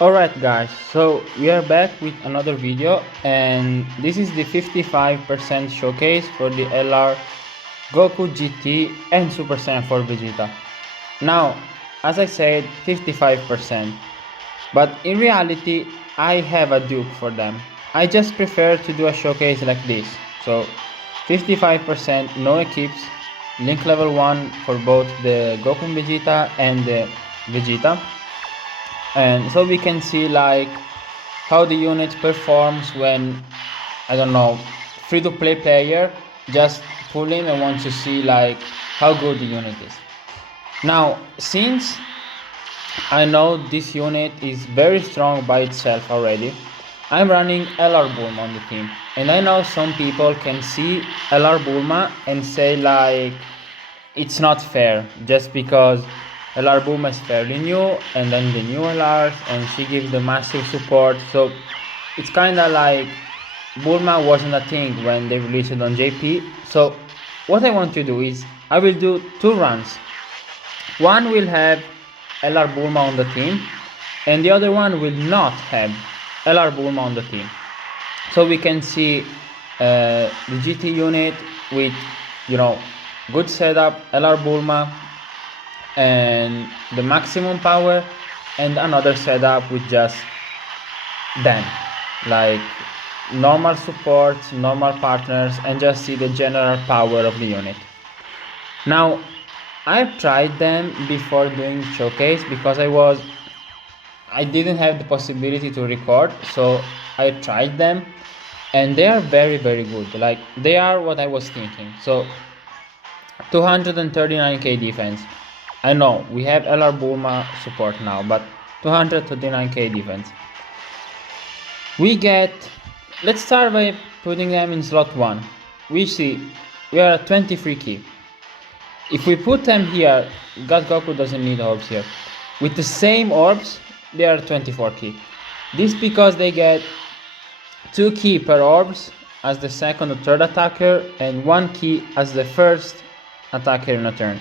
Alright guys, so we are back with another video, and this is the 55% showcase for the LR Goku GT and Super Saiyan 4 Vegeta. Now, as I said, 55%, but in reality I have a dupe for them. I just prefer to do a showcase like this. So 55% no equips, link level 1 for both the Goku and Vegeta and the Vegeta, and so we can see like how the unit performs when, I don't know, free-to-play player just pull in and want to see like how good the unit is. Now, since I know this unit is very strong by itself already, I'm running LR Bulma on the team, and I know some people can see LR Bulma and say like it's not fair just because LR Bulma is fairly new, and then the new LRs, and she gives the massive support. So it's kinda like Bulma wasn't a thing when they released it on JP. So what I want to do is I will do two runs. One will have LR Bulma on the team, and the other one will not have LR Bulma on the team. So we can see the GT unit with, good setup, LR Bulma, and the maximum power, and another setup with just them, like normal support, normal partners, and just see the general power of the unit. Now, I've tried them before doing showcase because I didn't have the possibility to record, so I tried them, and they are very good. Like, they are what I was thinking. So 239k defense. I know we have LR Bulma support now, but 239k defense. We get, let's start by putting them in slot 1. We see we are at 23 key. If we put them here, God Goku doesn't need orbs here. With the same orbs, they are 24 key. This because they get 2 key per orbs as the second or third attacker, and 1 key as the first attacker in a turn.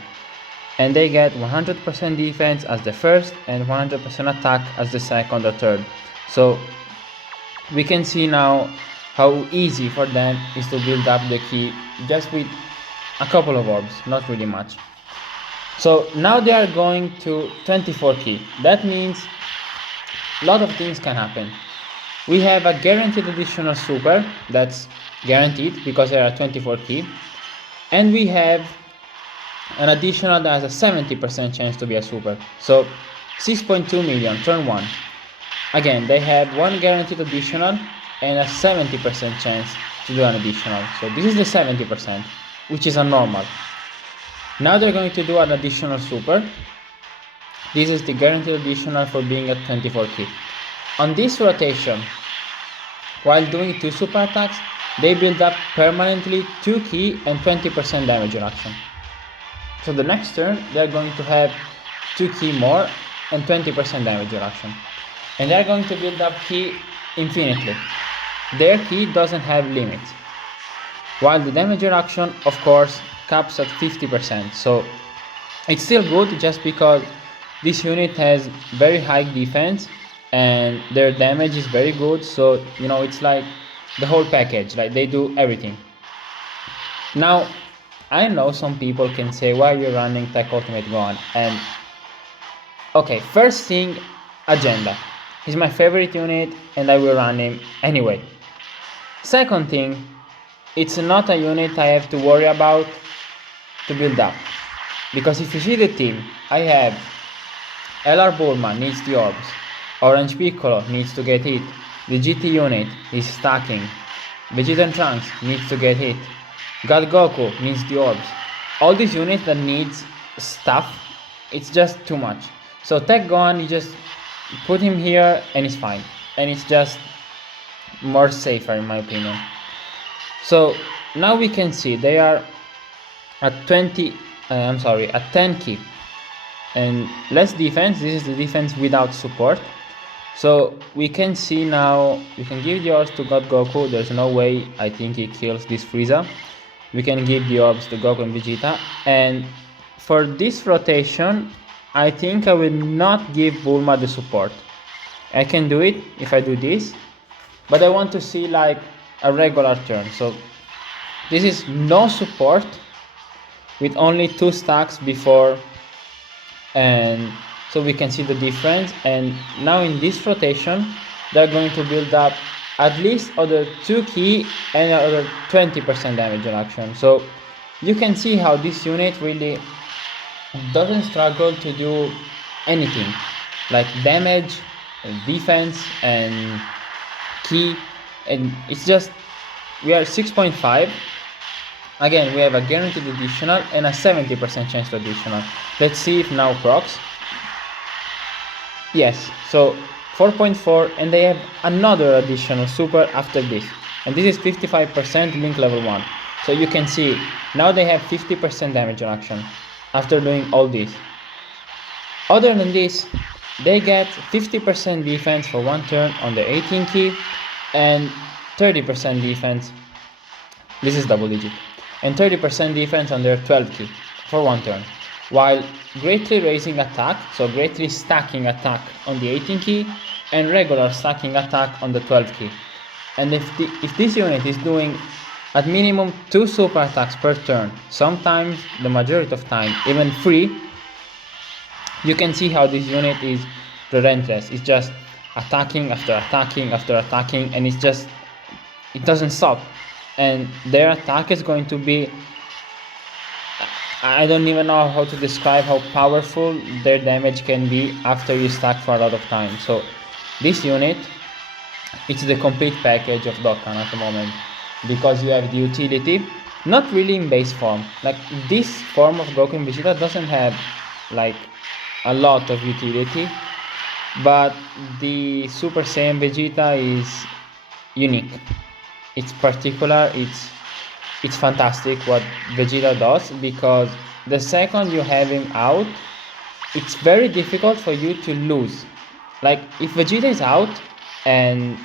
And they get 100% defense as the first and 100% attack as the second or third. So we can see now how easy for them is to build up the key just with a couple of orbs, not really much. So now they are going to 24 key. That means a lot of things can happen. We have a guaranteed additional super, that's guaranteed because they are 24 key, and we have an additional that has a 70% chance to be a super. So 6.2 million turn 1. Again, they have one guaranteed additional and a 70% chance to do an additional. So this is the 70%, which is a normal. Now they're going to do an additional super. This is the guaranteed additional for being at 24 key. On this rotation, while doing 2 super attacks, they build up permanently 2 key and 20% damage reduction. So the next turn, they're going to have 2 key more and 20% damage reduction. And they're going to build up key infinitely. Their key doesn't have limits. While the damage reduction, of course, caps at 50%. So it's still good just because this unit has very high defense and their damage is very good. So, it's like the whole package, like they do everything. Now, I know some people can say, why are you running Tech Ultimate Gohan? And okay, first thing, agenda. He's my favorite unit and I will run him anyway. Second thing, it's not a unit I have to worry about to build up. Because if you see the team, I have LR Bulma needs the orbs, Orange Piccolo needs to get hit, the GT unit is stacking, Vegeta and Trunks needs to get hit, God Goku needs the orbs. All these units that needs stuff, it's just too much. So Tech Gohan, you just put him here and it's fine. And it's just more safer in my opinion. So now we can see they are at 10 key. And less defense, this is the defense without support. So we can see now, we can give the orbs to God Goku, there's no way I think he kills this Frieza. We can give the orbs to Goku and Vegeta, and for this rotation I think I will not give Bulma the support. I can do it if I do this, but I want to see like a regular turn. So this is no support with only 2 stacks before, and so we can see the difference. And now in this rotation they're going to build up at least other 2 key and other 20% damage reduction. So you can see how this unit really doesn't struggle to do anything like damage and defense and key, and it's just we are 6.5. Again, we have a guaranteed additional and a 70% chance to additional. Let's see if now procs. Yes, so 4.4, and they have another additional super after this, and this is 55% link level 1. So you can see now they have 50% damage reduction after doing all this. Other than this, they get 50% defense for 1 turn on the 18 key and 30% defense, this is double digit, and 30% defense on their 12 key for 1 turn, while greatly raising attack, so greatly stacking attack on the 18 key and regular stacking attack on the 12 key. And if this unit is doing at minimum 2 super attacks per turn, sometimes the majority of time even 3, you can see how this unit is relentless. It's just attacking after attacking after attacking, and it doesn't stop. And their attack is going to be, I don't even know how to describe how powerful their damage can be after you stack for a lot of time. So this unit, it's the complete package of Dokkan at the moment, because you have the utility, not really in base form. Like this form of Goku and Vegeta doesn't have like a lot of utility, but the Super Saiyan Vegeta is unique. It's particular, it's fantastic what Vegeta does, because the second you have him out, it's very difficult for you to lose. Like if Vegeta is out and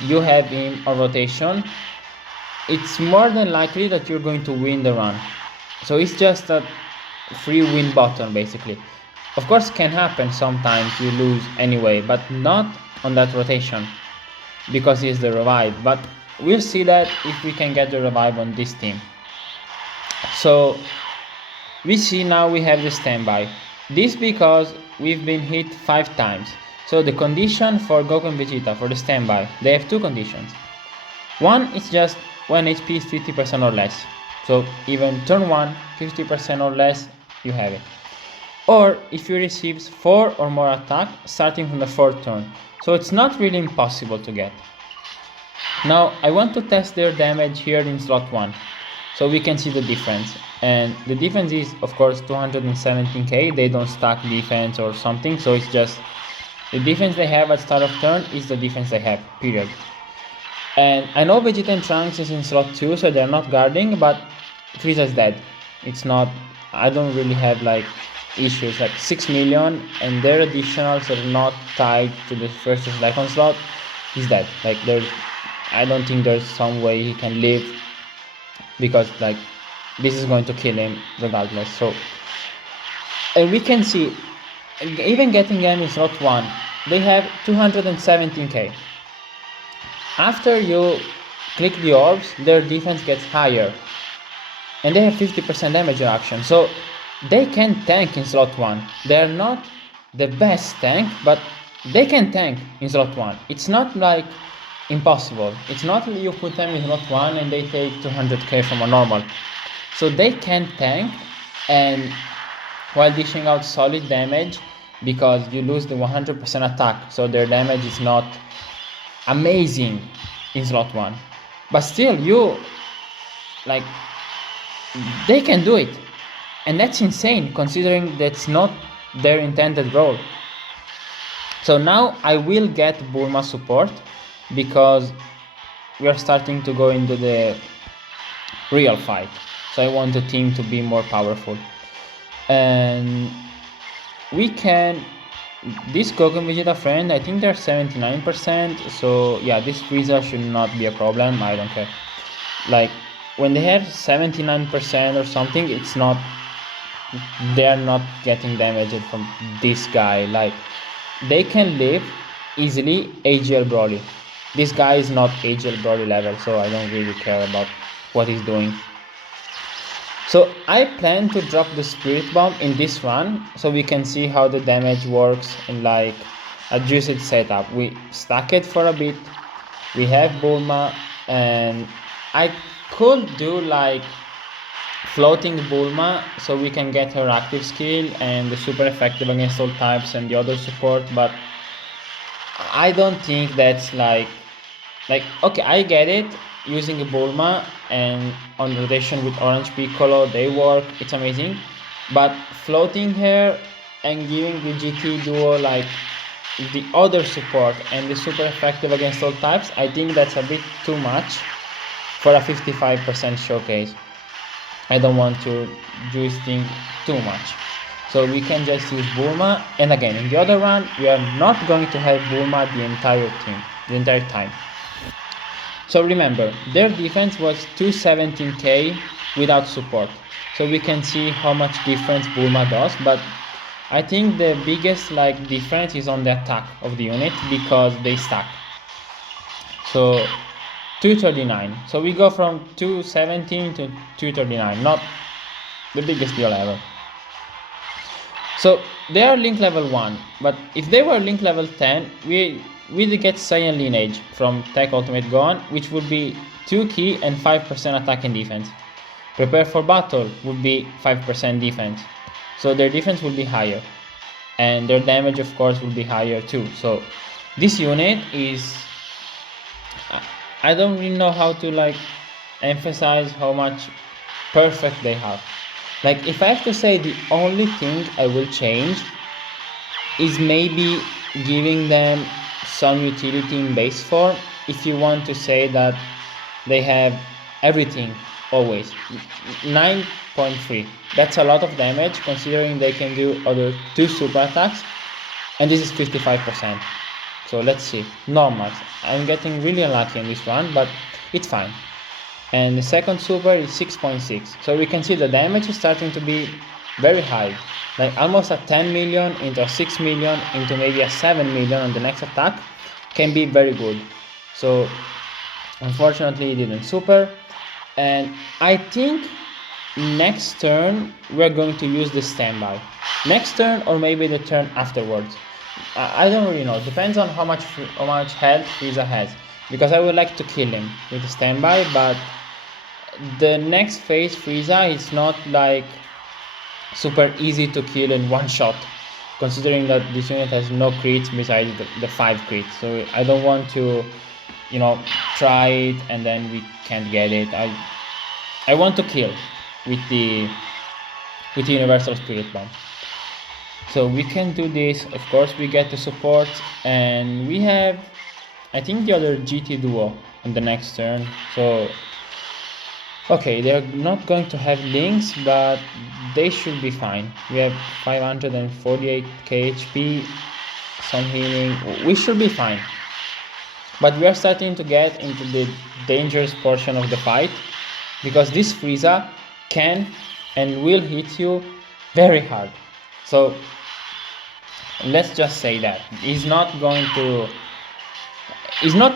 you have him on rotation, it's more than likely that you're going to win the run. So it's just a free win button basically. Of course can happen sometimes you lose anyway, but not on that rotation, because he's the revive. But we'll see that if we can get the revive on this team. So we see now we have the standby. This because we've been hit 5 times. So the condition for Goku and Vegeta for the standby, they have 2 conditions. One is just when HP is 50% or less. So even turn 1, 50% or less, you have it. Or if you receive 4 or more attack starting from the 4th turn. So it's not really impossible to get. Now I want to test their damage here in slot 1, so we can see the difference. And the difference is of course 217k, they don't stack defense or something, so it's just the defense they have at start of turn is the defense they have, period. And I know Vegeta and Trunks is in slot 2, so they're not guarding, but Frieza's dead. It's not, I don't really have like issues. Like 6 million and their additionals are not tied to the first or second slot, he's dead. Like I don't think there's some way he can live, because like this is going to kill him regardless. So, and we can see even getting them in slot 1, they have 217k. After you click the orbs, their defense gets higher, and they have 50% damage reduction. So they can tank in slot 1. They're not the best tank, but they can tank in slot 1. It's not like impossible. It's not you put them in slot 1 and they take 200k from a normal. So they can tank, and while dishing out solid damage, because you lose the 100% attack, so their damage is not amazing in slot 1, but still you like they can do it, and that's insane considering that's not their intended role. So now I will get Bulma support, because we are starting to go into the real fight, so I want the team to be more powerful. And we can, this Goku and Vegeta friend, I think they're 79%, so yeah, this Frieza should not be a problem, I don't care. Like when they have 79% or something, it's not, they are not getting damaged from this guy. Like they can live easily AGL Broly. This guy is not AGL Broly level, so I don't really care about what he's doing. So I plan to drop the Spirit Bomb in this run, so we can see how the damage works in like a juiced setup. We stack it for a bit, we have Bulma, and I could do like floating Bulma so we can get her active skill and the super effective against all types and the other support, but I don't think that's like okay, I get it, using a Bulma and on rotation with Orange Piccolo, they work, it's amazing, but floating her and giving the GT duo like the other support and the super effective against all types, I think that's a bit too much for a 55% showcase. I don't want to juice things too much. So we can just use Bulma, and again, in the other run, we are not going to have Bulma the entire time. So remember, their defense was 217k without support. So we can see how much difference Bulma does, but I think the biggest like difference is on the attack of the unit because they stack. So 239. So we go from 217 to 239, not the biggest deal ever. So they are link level 1, but if they were link level 10, we get Saiyan lineage from Tech Ultimate Gohan, which would be 2 key and 5% attack and defense. Prepare for battle would be 5% defense. So their defense will be higher. And their damage of course will be higher too. So this unit is, I don't really know how to like emphasize how much perfect they have. Like if I have to say the only thing I will change is maybe giving them some utility in base form, if you want to say that they have everything always. 9.3, that's a lot of damage considering they can do other 2 super attacks, and this is 55%. So let's see, normals. I'm getting really unlucky in this one, but it's fine. And the second super is 6.6, so we can see the damage is starting to be very high, like almost a 10 million into a 6 million into maybe a 7 million on the next attack can be very good. So unfortunately it didn't super, and I think next turn we're going to use the standby. Next turn or maybe the turn afterwards. I don't really know, depends on how much health Frieza has, because I would like to kill him with the standby, but the next phase Frieza is not like super easy to kill in one shot, considering that this unit has no crits besides the 5 crits. So I don't want to, you know, try it and then we can't get it. I want to kill with the Universal Spirit Bomb. So we can do this. Of course we get the support, and we have I think the other GT duo on the next turn. So okay, they're not going to have links, but they should be fine. We have 548k HP, some healing, we should be fine. But we are starting to get into the dangerous portion of the fight, because this Frieza can and will hit you very hard. So let's just say that he's not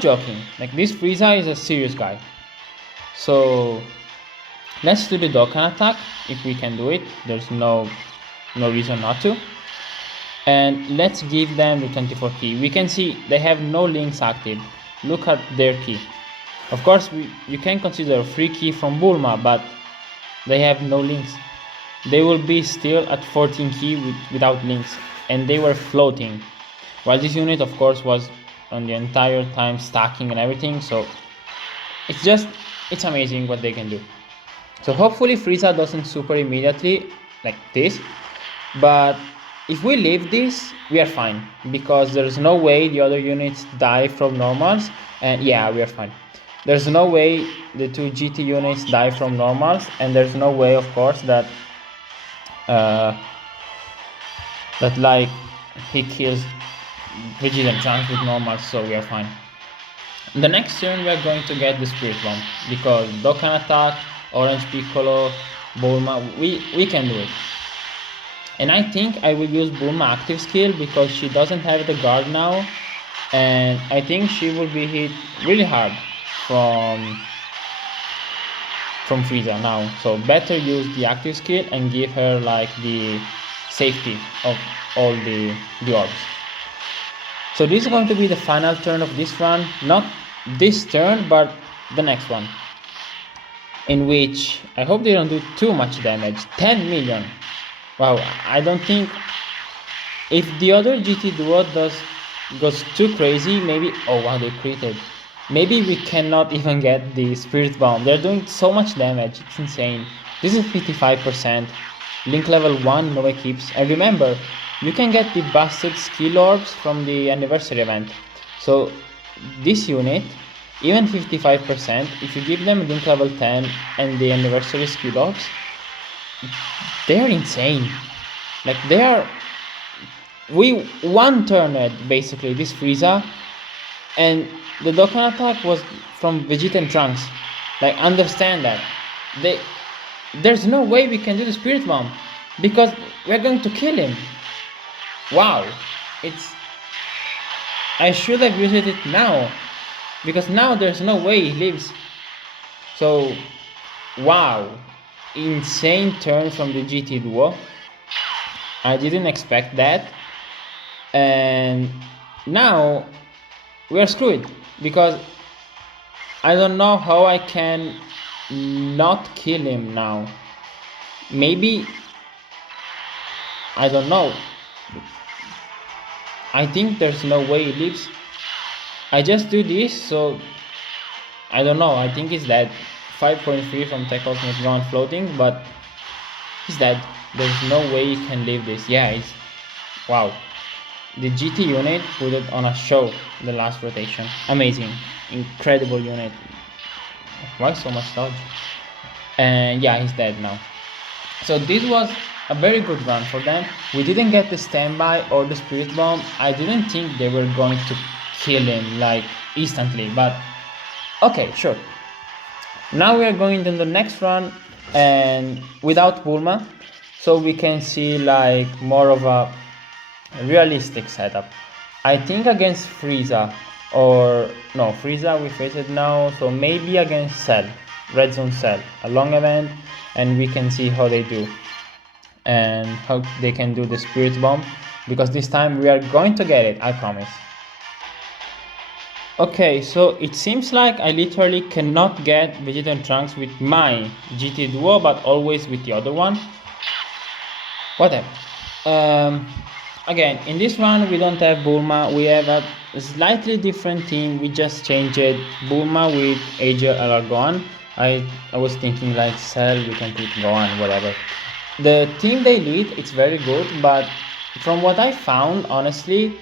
joking. Like, this Frieza is a serious guy. So let's do the Dokkan attack if we can do it. There's no reason not to. And let's give them the 24 key. We can see they have no links active. Look at their key. Of course you can consider a free key from Bulma, but they have no links. They will be still at 14 key without links, and they were floating, while this unit of course was on the entire time stacking and everything. So it's amazing what they can do. So hopefully Frieza doesn't super immediately like this, but if we leave this, we are fine, because there's no way the other units die from normals, and yeah, we are fine. There's no way the 2 GT units die from normals, and there's no way of course that like he kills Vegeta and Trunks with normals, so we are fine. The next turn we are going to get the Spirit Bomb, because Dokkan attack, Orange Piccolo, Bulma, we can do it. And I think I will use Bulma active skill, because she doesn't have the guard now, and I think she will be hit really hard from Frieza now. So better use the active skill and give her like the safety of all the orbs. So this is going to be the final turn of this run, not this turn but the next one, in which I hope they don't do too much damage. 10 million. Wow, I don't think, if the other GT duo goes too crazy, maybe, oh wow, they created. Maybe we cannot even get the Spirit Bomb. They're doing so much damage, it's insane. This is 55%. Link level 1, no equips. And remember, you can get the busted skill orbs from the anniversary event. So this unit, even 55%, if you give them link level 10 and the anniversary skill orbs, they're insane. Like they are, we one-turned basically this Frieza, and the Dokkan attack was from Vegeta and Trunks. Like, understand that. There's no way we can do the Spirit Bomb, because we're going to kill him. Wow. I should have used it now, because now there's no way he lives. So, wow. Insane turn from the GT duo. I didn't expect that. And now we are screwed, because I don't know how I can not kill him now. Maybe, I don't know. I think there's no way he lives. I just do this, so I don't know. I think he's dead. 5.3 from Tech Ultimate Gone floating, but he's dead. There's no way he can live this. Yeah, he's, wow. The GT unit put it on a show the last rotation. Amazing. Incredible unit. Why so much dodge? And yeah, he's dead now. So this was a very good run for them. We didn't get the standby or the Spirit Bomb. I didn't think they were going to kill him like instantly, but okay, sure. Now we are going to the next run and without Bulma, so we can see like more of a realistic setup. I think against Frieza, or no, Frieza we face it now, so maybe against Cell, Red Zone Cell, a long event, and we can see how they do and how they can do the Spirit Bomb, because this time we are going to get it, I promise. Okay, so it seems like I literally cannot get Vegeta and Trunks with my GT duo, but always with the other one. Whatever. Again, in this one we don't have Bulma, we have a slightly different team. We just changed it. Bulma with AJ Alargon. I was thinking like Cell, we can put Gohan, whatever. The team they lead, it's very good, but from what I found, honestly,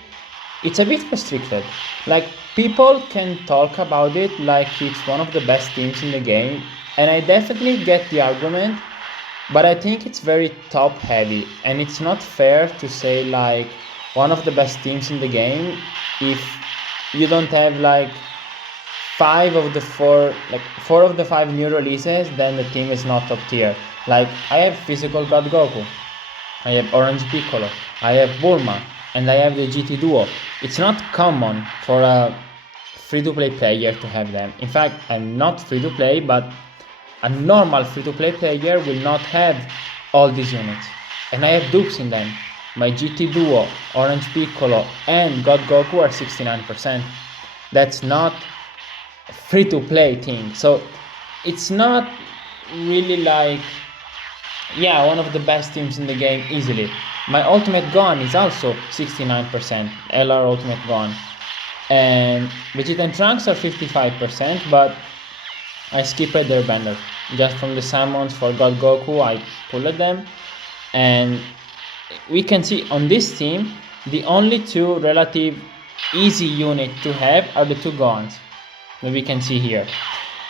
it's a bit restricted. Like, people can talk about it like it's one of the best teams in the game, and I definitely get the argument, but I think it's very top heavy, and it's not fair to say like one of the best teams in the game if you don't have like four of the five new releases, then the team is not top tier. Like, I have physical God Goku, I have Orange Piccolo, I have Bulma, and I have the GT duo. It's not common for a free-to-play player to have them. In fact, I'm not free-to-play, but a normal free-to-play player will not have all these units. And I have dupes in them. My GT duo, Orange Piccolo, and God Goku are 69%. That's not a free-to-play thing. So it's not really like, yeah, one of the best teams in the game easily. My Ultimate Gohan is also 69%, LR Ultimate Gohan. And Vegeta and Trunks are 55%, but I skipped their banner. Just from the summons for God Goku, I pulled them. And we can see on this team, the only two relative easy unit to have are the two Gohans that we can see here.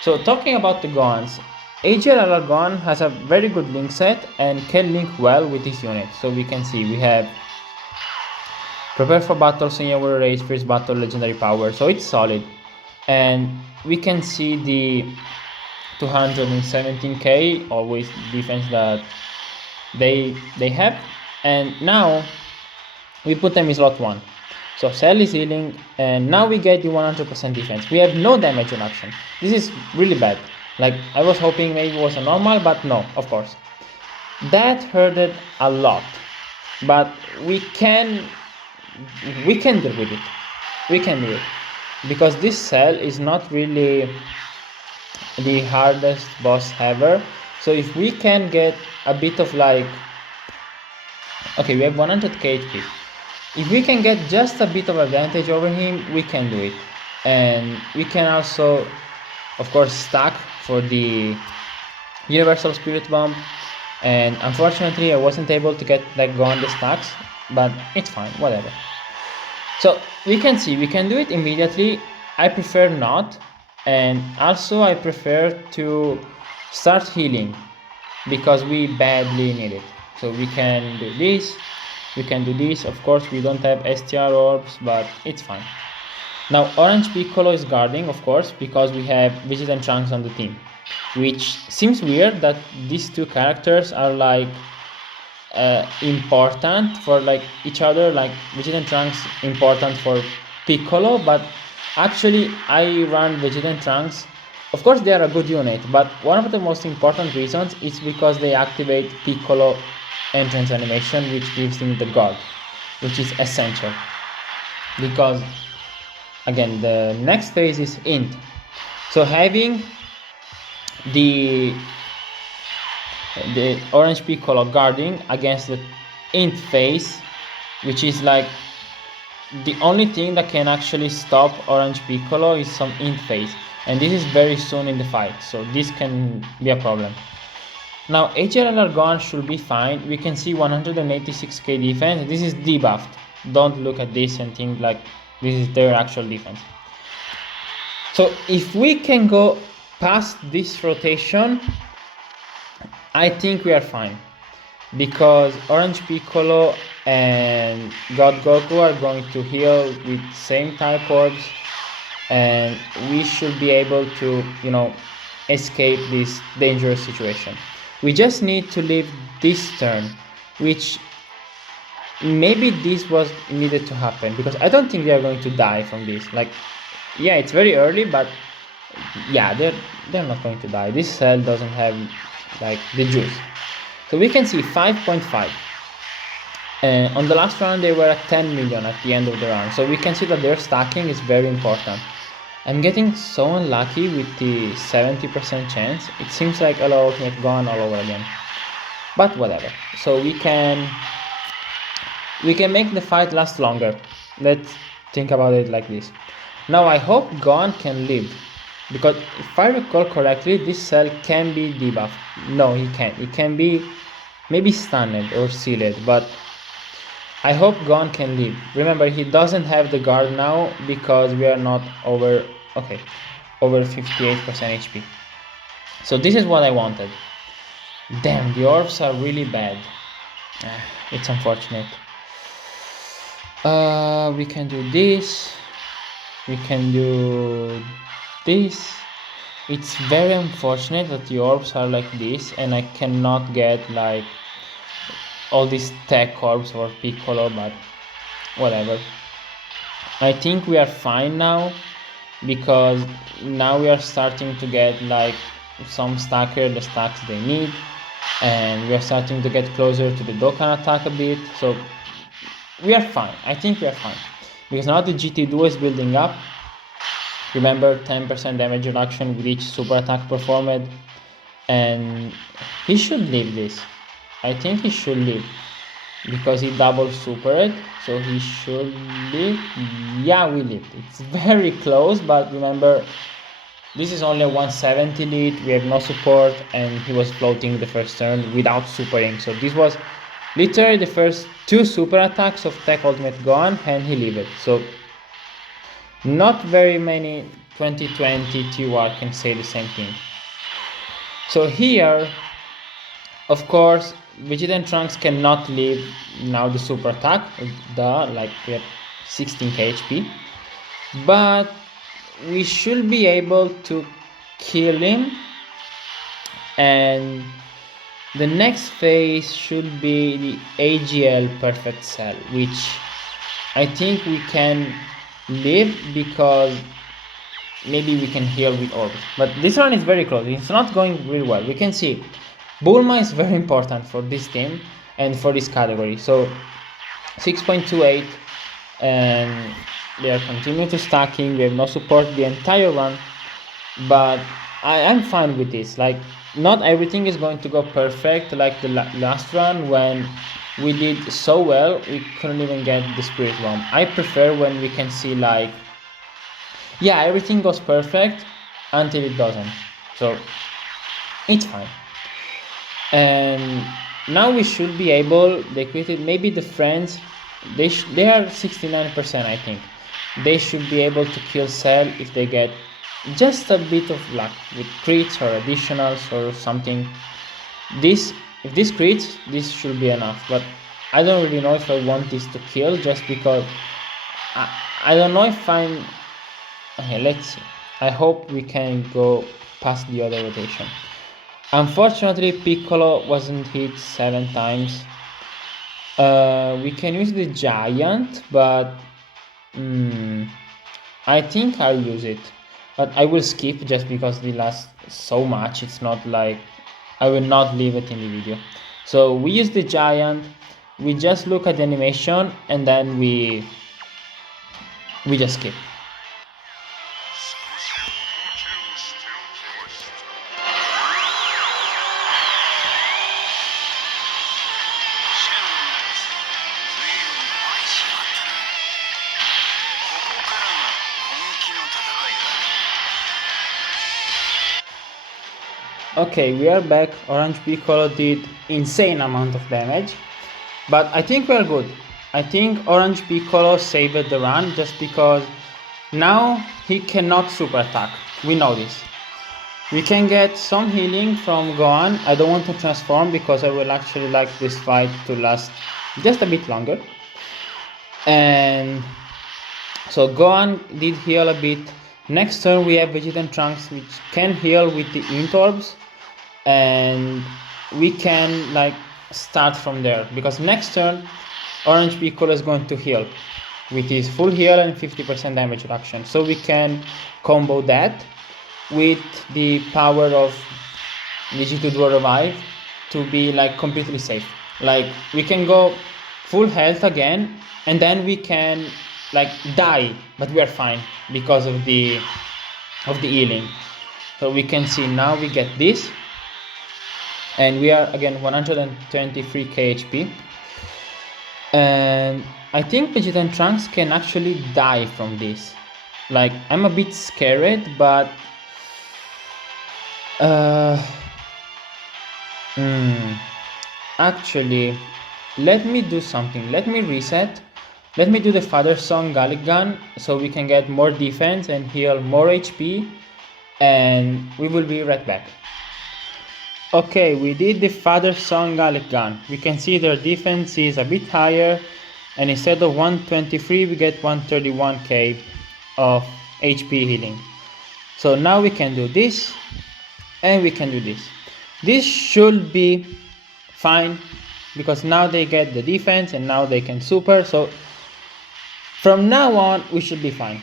So talking about the Gohans, AJ Gohan has a very good link set and can link well with this unit. So we can see we have Prepare for Battle, Saiyan Warrior Race, First Battle, Legendary Power. So it's solid. And we can see the 217k, always defense that they have. And now we put them in slot 1. So Cell is healing, and now we get the 100% defense. We have no damage reduction. This is really bad. Like, I was hoping maybe it was a normal, but no, of course. That hurted a lot, but we can deal with it. We can do it, because this Cell is not really the hardest boss ever. So if we can get a bit of like, okay, we have 100k HP. If we can get just a bit of advantage over him, we can do it. And we can also, of course, stack for the Universal Spirit Bomb. And unfortunately, I wasn't able to get like go on the stacks, but it's fine, whatever. So we can see, we can do it immediately. I prefer not. And also I prefer to start healing, because we badly need it. So we can do this, we can do this. Of course, we don't have STR orbs, but it's fine. Now Orange Piccolo is guarding, of course, because we have Vegeta and Trunks on the team, which seems weird that these two characters are like important for like each other, like Vegeta and Trunks important for Piccolo, but actually I run Vegeta and Trunks. Of course they are a good unit, but one of the most important reasons is because they activate Piccolo entrance animation, which gives him the guard, which is essential, because again the next phase is int. So having the Orange Piccolo guarding against the int phase, which is like the only thing that can actually stop Orange Piccolo, is some int phase, and this is very soon in the fight, so this can be a problem. Now HLR gone should be fine. We can see 186k defense. This is debuffed. Don't look at this and think like this is their actual defense. So if we can go past this rotation, I think we are fine, because Orange Piccolo and God Goku are going to heal with same type orbs, and we should be able to, you know, escape this dangerous situation. We just need to live this turn, which maybe this was needed to happen, because I don't think they are going to die from this. Like, yeah, it's very early, but yeah, they're not going to die. This cell doesn't have like the juice. So we can see 5.5. On the last round they were at 10 million at the end of the round, so we can see that their stacking is very important. I'm getting so unlucky with the 70% chance. It seems like LR Ultimate gone all over again, but whatever. So we can make the fight last longer. Let's think about it like this. Now I hope Gon can live, because if I recall correctly, this cell can be debuffed. No, he can't. It can be maybe stunned or sealed, but I hope Gon can live. Remember, he doesn't have the guard now because we are not over 58% HP. So this is what I wanted. Damn, the orbs are really bad. It's unfortunate. We can do this. We can do this. It's very unfortunate that the orbs are like this, and I cannot get like all these tech orbs for Piccolo, but whatever. I think we are fine now, because now we are starting to get like some stacker the stacks they need, and we are starting to get closer to the Dokkan attack a bit, so we are fine. I think we are fine, because now the GT Duo is building up. Remember, 10% damage reduction with each super attack performed, and he should live this. I think he should live, because he double supered, so he should live. Yeah, we lived. It's very close, but remember, this is only a 170 lead, we have no support, and he was floating the first turn without supering, so this was literally the first two super attacks of Tech Ultimate gone, and he lived. So not very many 2020 TUR can say the same thing. So here, of course, Vegeta and Trunks cannot live now the super attack, like we have 16k HP, but we should be able to kill him, and the next phase should be the AGL Perfect Cell, which I think we can live because maybe we can heal with orbs. But this one is very close. It's not going really well. We can see Bulma is very important for this team and for this category. So 6.28, and they are continuing to stacking. We have no support the entire run, but I am fine with this. Like, not everything is going to go perfect like the last run when we did so well we couldn't even get the spirit bomb. I prefer when we can see like, yeah, everything goes perfect until it doesn't. So it's fine. And now we should be able, they created maybe the friends, they are 69%, I think. They should be able to kill Cell if they get just a bit of luck with crits or additionals or something. If this crits, this should be enough, but I don't really know if I want this to kill, just because I don't know if I'm... Okay, let's see. I hope we can go past the other rotation. Unfortunately, Piccolo wasn't hit 7 times. We can use the Giant, but I think I'll use it. But I will skip just because they last so much. It's not like I will not leave it in the video. So we use the Giant. We just look at the animation and then we just skip. Okay, we are back. Orange Piccolo did insane amount of damage, but I think we are good. I think Orange Piccolo saved the run just because now he cannot super attack. We know this. We can get some healing from Gohan. I don't want to transform because I will actually like this fight to last just a bit longer. And so Gohan did heal a bit. Next turn we have Vegeta and Trunks, which can heal with the Int Orbs, and we can like start from there, because next turn Orange Piccolo is going to heal with his full heal and 50% damage reduction, so we can combo that with the power of Vegeta Duo Revive to be like completely safe. Like, we can go full health again and then we can like die, but we are fine because of the healing. So we can see now we get this, and we are again 123k HP. And I think Vegeta and Trunks can actually die from this. Like, I'm a bit scared, but actually, let me do something. Let me reset. Let me do the Father Son Gallic Gun so we can get more defense and heal more HP, and we will be right back. Okay, we did the Father Son Gallic Gun. We can see their defense is a bit higher, and instead of 123 we get 131k of HP healing. So now we can do this and we can do this. This should be fine because now they get the defense and now they can super. So from now on we should be fine.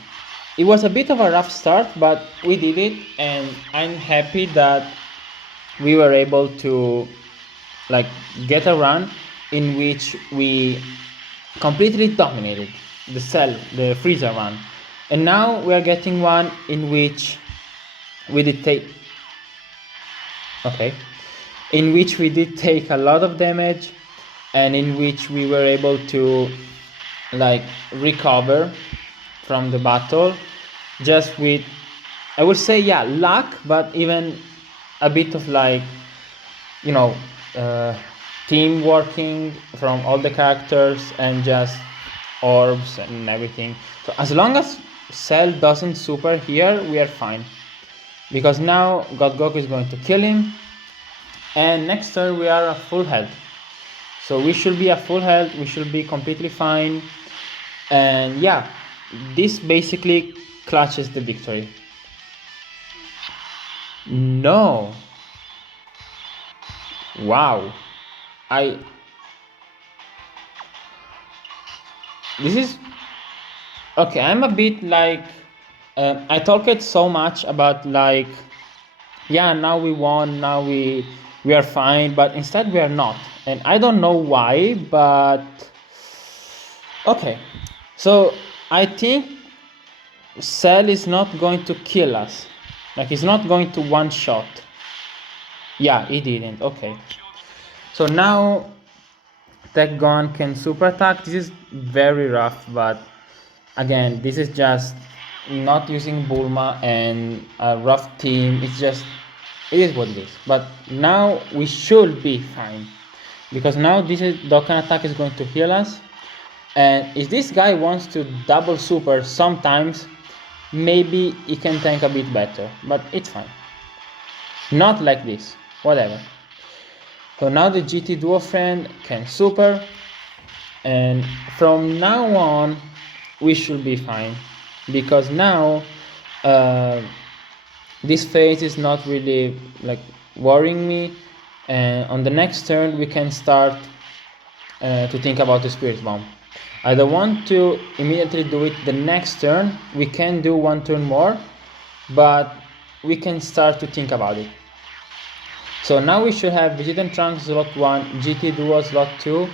It was a bit of a rough start, but we did it, and I'm happy that we were able to like get a run in which we completely dominated the Frieza run. And now we are getting one in which we did take a lot of damage, and in which we were able to like recover from the battle just with, I would say, yeah, luck, but even a bit of like, you know, team working from all the characters and just orbs and everything. So as long as Cell doesn't super here, we are fine, because now God Goku is going to kill him, and next turn we are at full health. So we should be at full health, we should be completely fine, and yeah, this basically clutches the victory. No. Wow. This is Okay, I'm a bit like I talked so much about like, yeah, now we won, now we are fine, but instead we are not, and I don't know why, but okay. So I think Cell is not going to kill us, like he's not going to one shot. Yeah, he didn't. Okay. So now Tekgon can super attack. This is very rough, but again, this is just not using Bulma and a rough team. It's just, it is what it is. But now we should be fine, because now this is Dokkan attack is going to heal us. And if this guy wants to double super sometimes, maybe he can tank a bit better, but it's fine. Not like this, whatever. So now the GT Duo friend can super, and from now on we should be fine, because now this phase is not really like worrying me, and on the next turn we can start to think about the Spirit Bomb. I don't want to immediately do it the next turn. We can do one turn more, but we can start to think about it. So now we should have Vegeta and Trunks slot 1, GT Duo slot 2,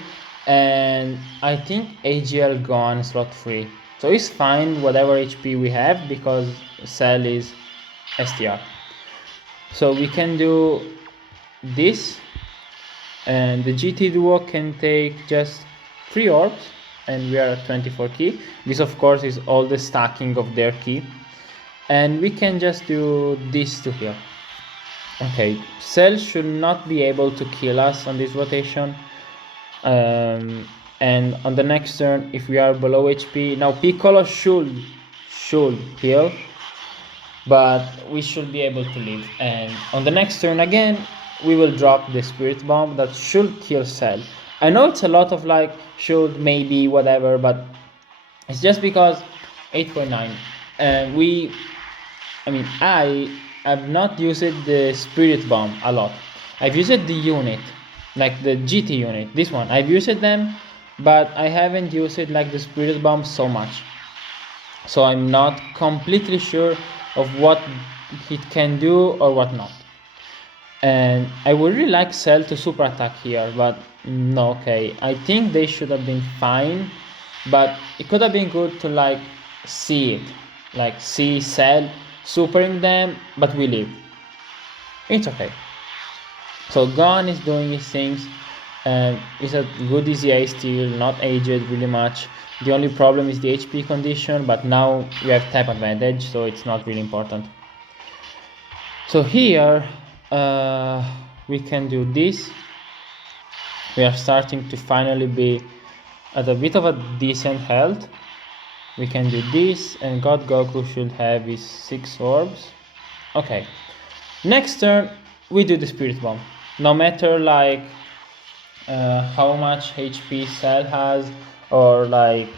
and I think AGL gone slot 3. So it's fine whatever HP we have, because Cell is STR. So we can do this, and the GT Duo can take just 3 orbs, and we are at 24 key. This of course is all the stacking of their key, and we can just do this to heal. Okay, Cell should not be able to kill us on this rotation, and on the next turn if we are below HP, now Piccolo should heal, but we should be able to live, and on the next turn again we will drop the Spirit Bomb that should kill Cell. I know it's a lot of like should, maybe, whatever, but it's just because 8.9, and I have not used the Spirit Bomb a lot. I've used the unit, like the GT unit, this one. I've used them, but I haven't used it like the Spirit Bomb so much. So I'm not completely sure of what it can do or what not. And I would really like Cell to super attack here, but no, okay. I think they should have been fine, but it could have been good to like see it, like see Cell supering them, but we live. It's okay. So Gon is doing his things, and it's a good EZA still, not aged really much. The only problem is the HP condition, but now we have type advantage, so it's not really important. So here we can do this. We are starting to finally be at a bit of a decent health. We can do this, and God Goku should have his 6 orbs. Okay, next turn we do the Spirit Bomb. No matter like how much HP Cell has, or like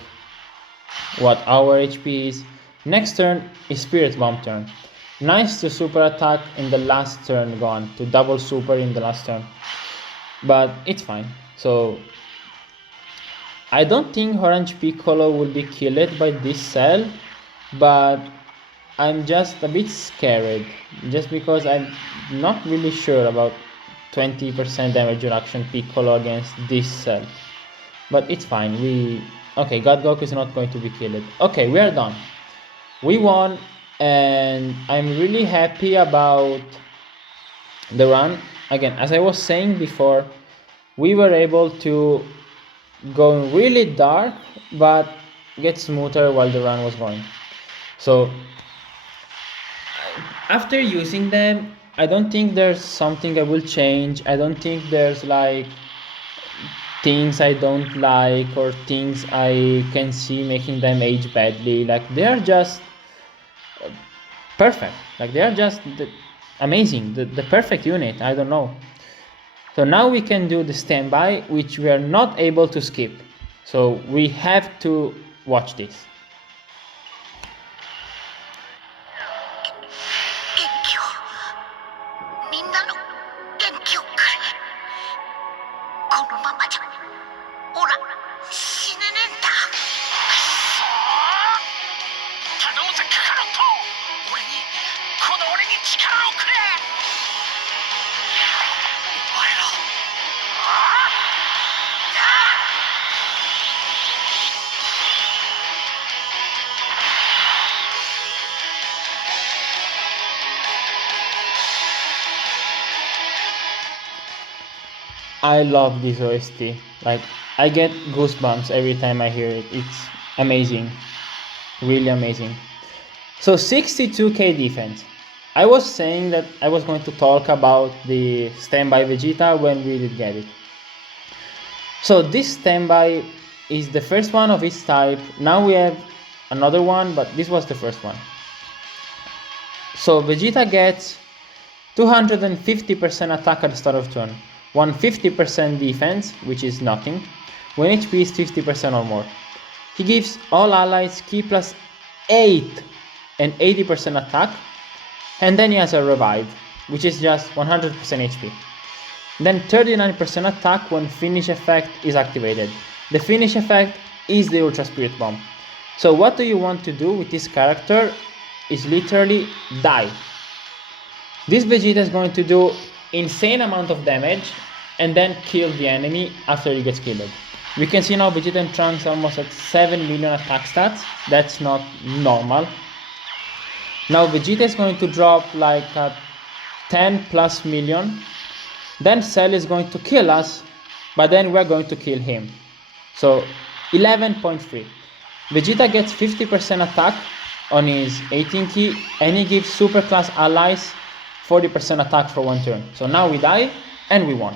what our HP is, next turn is Spirit Bomb turn. Nice to super attack in the last turn Gone, to double super in the last turn, but it's fine. So I don't think Orange Piccolo will be killed by this Cell, but I'm just a bit scared, just because I'm not really sure about 20% damage reduction Piccolo against this Cell. But it's fine, okay, God Goku is not going to be killed. Okay, we are done. We won, and I'm really happy about the run. Again, as I was saying before, we were able to go really dark, but get smoother while the run was going. So after using them, I don't think there's something I will change. I don't think there's like things I don't like or things I can see making them age badly. Like they are just perfect. Like they are just amazing. The perfect unit. I don't know. So now we can do the standby, which we are not able to skip. So we have to watch this. このままじゃオラ死ねねえんだ。くそー。I love this OST. Like, I get goosebumps every time I hear it. It's amazing. Really amazing. So 62k defense. I was saying that I was going to talk about the standby Vegeta when we did get it. So this standby is the first one of its type. Now we have another one, but this was the first one. So Vegeta gets 250% attack at the start of turn, 150% defense, which is nothing, when HP is 50% or more. He gives all allies ki plus 8 and 80% attack, and then he has a revive, which is just 100% HP. Then 39% attack when finish effect is activated. The finish effect is the Ultra Spirit Bomb. So what do you want to do with this character is literally die. This Vegeta is going to do insane amount of damage and then kill the enemy after he gets killed. We can see now Vegeta and Trunks almost at 7 million attack stats. That's not normal. Now Vegeta is going to drop like 10 plus million. Then Cell is going to kill us, but then we're going to kill him. So 11.3. Vegeta gets 50% attack on his 18 key, and he gives super class allies 40% attack for one turn. So now we die and we won.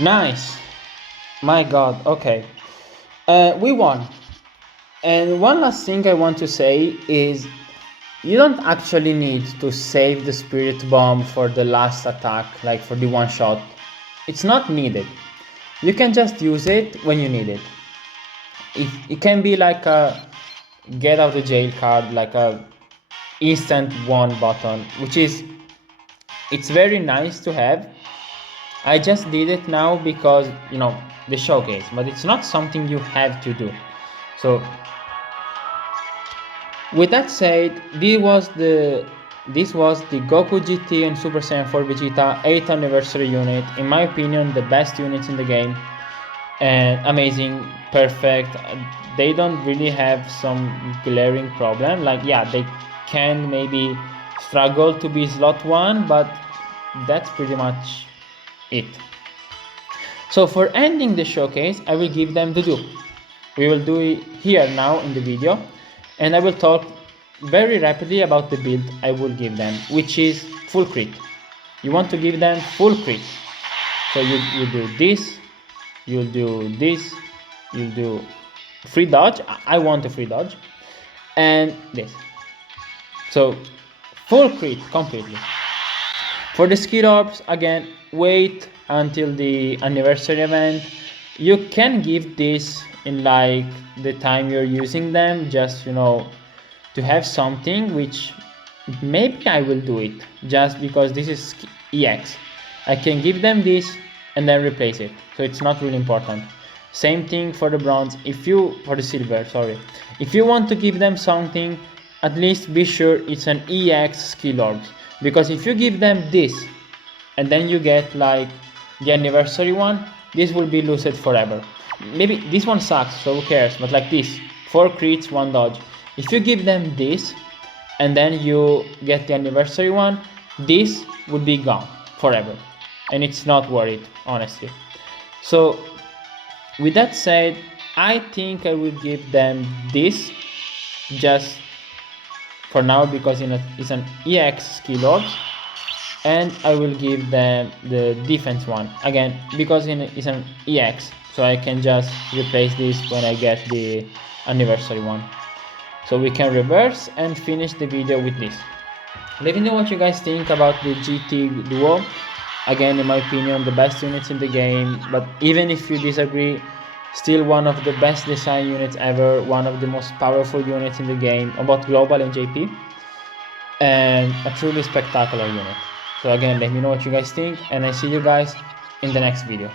Nice. My god, okay. We won. And one last thing I want to say is you don't actually need to save the Spirit Bomb for the last attack, like for the one shot. It's not needed. You can just use it when you need it. It can be like a get out of jail card, like a instant one button, which is, it's very nice to have. I just did it now because, you know, the showcase, but it's not something you have to do. So with that said, this was the Goku GT and Super Saiyan 4 Vegeta 8th anniversary unit. In my opinion, the best units in the game, and amazing, perfect. They don't really have some glaring problem. Like, yeah, they can maybe struggle to be slot 1, but that's pretty much it. So for ending the showcase, I will give them the dupe. We will do it here now in the video, and I will talk very rapidly about the build I will give them, which is full crit. You want to give them full crit. So you do this, you'll do this, you'll do free dodge. I want a free dodge, and this. So full crit completely. For the skill orbs, again, wait until the anniversary event. You can give this in like the time you're using them, just, you know, to have something, which maybe I will do it just because this is EX. I can give them this and then replace it, so it's not really important. Same thing for the bronze. For the silver, sorry. If you want to give them something, at least be sure it's an EX skill orbs, because if you give them this and then you get like the anniversary one, this will be lucid forever. Maybe this one sucks, so who cares, but like this, 4 crits, 1 dodge. If you give them this and then you get the anniversary one, this would be gone forever. and it's not worth it, honestly. So with that said, I think I will give them this just for now because it's an EX skill orb, and I will give them the defense one again because it's an EX, so I can just replace this when I get the anniversary one. So we can reverse and finish the video with this. Let me know what you guys think about the GT Duo. Again, in my opinion, the best units in the game, but even if you disagree, still one of the best design units ever, one of the most powerful units in the game, both global and JP, and a truly spectacular unit. So again, let me know what you guys think, and I see you guys in the next video.